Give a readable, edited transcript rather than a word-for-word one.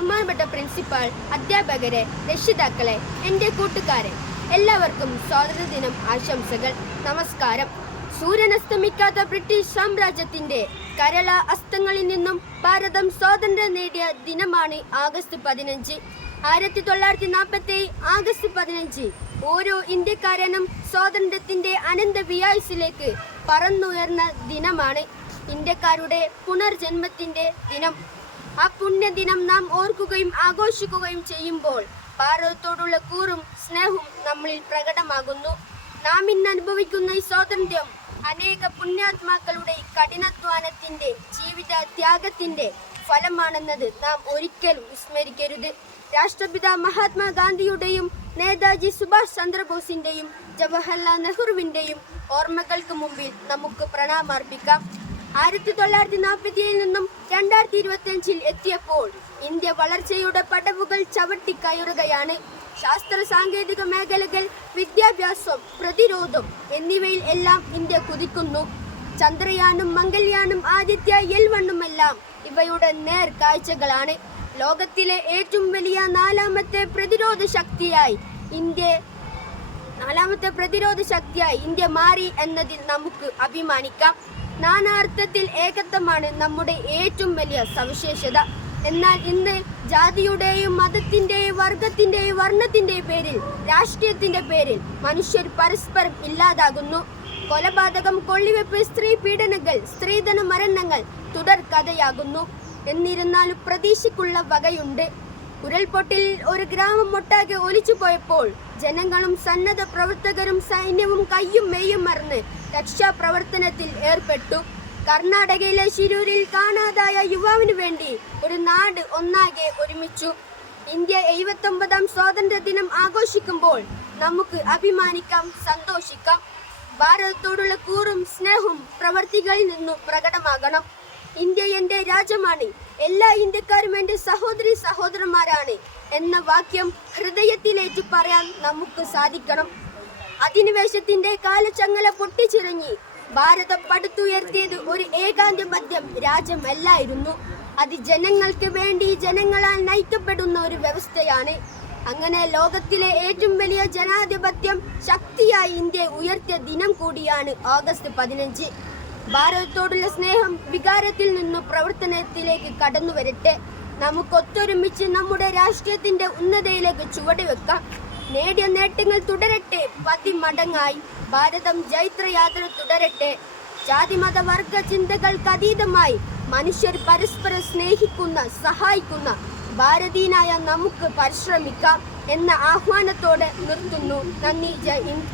ബഹുമാനപ്പെട്ട പ്രിൻസിപ്പാൾ, അധ്യാപകരെ, രക്ഷിതാക്കളെ, എൻ്റെ കൂട്ടുകാരെ, എല്ലാവർക്കും സ്വാതന്ത്ര്യദിനം ആശംസകൾ. നമസ്കാരം. സൂര്യനസ്തമിക്കാത്ത ബ്രിട്ടീഷ് സാമ്രാജ്യത്തിന്റെ കരള അസ്തങ്ങളിൽ നിന്നും ഭാരതം സ്വാതന്ത്ര്യം നേടിയ ദിനമാണ് ആഗസ്റ്റ് 15. 1947 ആഗസ്റ്റ് 15 ഓരോ ഇന്ത്യക്കാരനും സ്വാതന്ത്ര്യത്തിന്റെ അനന്ത വിയായുസ്സിലേക്ക് പറന്നുയർന്ന ദിനമാണ്. ഇന്ത്യക്കാരുടെ പുനർജന്മത്തിന്റെ ദിനം. ആ പുണ്യദിനം നാം ഓർക്കുകയും ആഘോഷിക്കുകയും ചെയ്യുമ്പോൾ ഭാരതത്തോടുള്ള കൂറും സ്നേഹവും നമ്മളിൽ പ്രകടമാകുന്നു. നാം ഇന്ന് അനുഭവിക്കുന്ന ഈ സ്വാതന്ത്ര്യം അനേക പുണ്യാത്മാക്കളുടെ കഠിനാധ്വാനത്തിന്റെ ജീവിത ത്യാഗത്തിന്റെ ഫലമാണെന്നത് നാം ഒരിക്കലും വിസ്മരിക്കരുത്. രാഷ്ട്രപിത മഹാത്മാഗാന്ധിയുടെയും നേതാജി സുഭാഷ് ചന്ദ്രബോസിന്റെയും ജവഹർലാൽ നെഹ്റുവിന്റെയും ഓർമ്മകൾക്ക് മുമ്പിൽ നമുക്ക് പ്രണാമർപ്പിക്കാം. 1947 നിന്നും 2025 എത്തിയപ്പോൾ ഇന്ത്യ വളർച്ചയുടെ പടവുകൾ ചവിട്ടിക്കയറുകയാണ്. ശാസ്ത്ര സാങ്കേതിക മേഖലകൾ, വിദ്യാഭ്യാസം, പ്രതിരോധം എന്നിവയിൽ എല്ലാം ഇന്ത്യ കുതിക്കുന്നു. ചന്ദ്രയാനും മംഗൾയാനും ആദിത്യ L1 ഇവയുടെ നേർക്കാഴ്ചകളാണ്. ലോകത്തിലെ ഏറ്റവും വലിയ നാലാമത്തെ പ്രതിരോധ ശക്തിയായി ഇന്ത്യ മാറി എന്നതിൽ നമുക്ക് അഭിമാനിക്കാം. നാനാർത്ഥത്തിൽ ഏകത്വമാണ് നമ്മുടെ ഏറ്റവും വലിയ സവിശേഷത. എന്നാൽ ഇന്ന് ജാതിയുടെയും മതത്തിന്റെയും വർഗത്തിന്റെയും വർണ്ണത്തിന്റെയും പേരിൽ, രാഷ്ട്രീയത്തിന്റെ പേരിൽ മനുഷ്യർ പരസ്പരം ഇല്ലാതാകുന്നു. കൊലപാതകം, കൊള്ളിവെപ്പ്, സ്ത്രീ പീഡനങ്ങൾ, സ്ത്രീധന മരണങ്ങൾ തുടർ കഥയാകുന്നു. എന്നിരുന്നാലും പ്രതീക്ഷയ്ക്കുള്ള വകയുണ്ട്. ഉരുൾപൊട്ടിൽ ഒരു ഗ്രാമം ഒട്ടാകെ ഒലിച്ചു പോയപ്പോൾ ജനങ്ങളും സന്നദ്ധ പ്രവർത്തകരും സൈന്യവും കയ്യും മെയ്യും മറന്ന് രക്ഷാപ്രവർത്തനത്തിൽ ഏർപ്പെട്ടു. കർണാടകയിലെ ശിരൂരിൽ കാണാതായ യുവാവിനു വേണ്ടി ഒരു നാട് ഒന്നാകെ ഒരുമിച്ചു. ഇന്ത്യ 79ാം സ്വാതന്ത്ര്യ ദിനം ആഘോഷിക്കുമ്പോൾ നമുക്ക് അഭിമാനിക്കാം, സന്തോഷിക്കാം. ഭാരതത്തോടുള്ള കൂറും സ്നേഹവും പ്രവർത്തികളിൽ നിന്നും പ്രകടമാകണം. ഇന്ത്യ എൻ്റെ രാജ്യമാണ്, എല്ലാ ഇന്ത്യക്കാരും എൻ്റെ സഹോദരി സഹോദരന്മാരാണ് എന്ന വാക്യം ഹൃദയത്തിലേറ്റു പറയാൻ നമുക്ക് സാധിക്കണം. അധിനിവേശത്തിന്റെ കാലച്ചങ്ങല പൊട്ടിച്ചിറങ്ങി ഭാരതം പടുത്തുയർത്തിയത് ഒരു ഏകാധിപത്യം രാജ്യമല്ലായിരുന്നു. അത് ജനങ്ങൾക്ക് വേണ്ടി ജനങ്ങളാൽ നയിക്കപ്പെടുന്ന ഒരു വ്യവസ്ഥയാണ്. അങ്ങനെ ലോകത്തിലെ ഏറ്റവും വലിയ ജനാധിപത്യം ശക്തിയായി ഇന്ത്യ ഉയർത്തിയ ദിനം കൂടിയാണ് ആഗസ്റ്റ് 15. ഭാരതത്തോടുള്ള സ്നേഹം വികാരത്തിൽ നിന്നും പ്രവർത്തനത്തിലേക്ക് കടന്നു വരട്ടെ. നമുക്ക് ഒത്തൊരുമിച്ച് നമ്മുടെ രാഷ്ട്രീയത്തിന്റെ ഉന്നതയിലേക്ക് ചുവടുവെക്കാം. നേടിയ നേട്ടങ്ങൾ തുടരട്ടെ, പതിമടങ്ങായി. ഭാരതം ജൈത്രയാത്ര തുടരട്ടെ. ജാതിമത വർഗ ചിന്തകൾക്ക് അതീതമായി മനുഷ്യർ പരസ്പരം സ്നേഹിക്കുന്ന, സഹായിക്കുന്ന ഭാരതീയനായ നമുക്ക് പരിശ്രമിക്കാം എന്ന ആഹ്വാനത്തോടെ നിർത്തുന്നു. നന്ദി. ജയ് ഹിന്ദ്.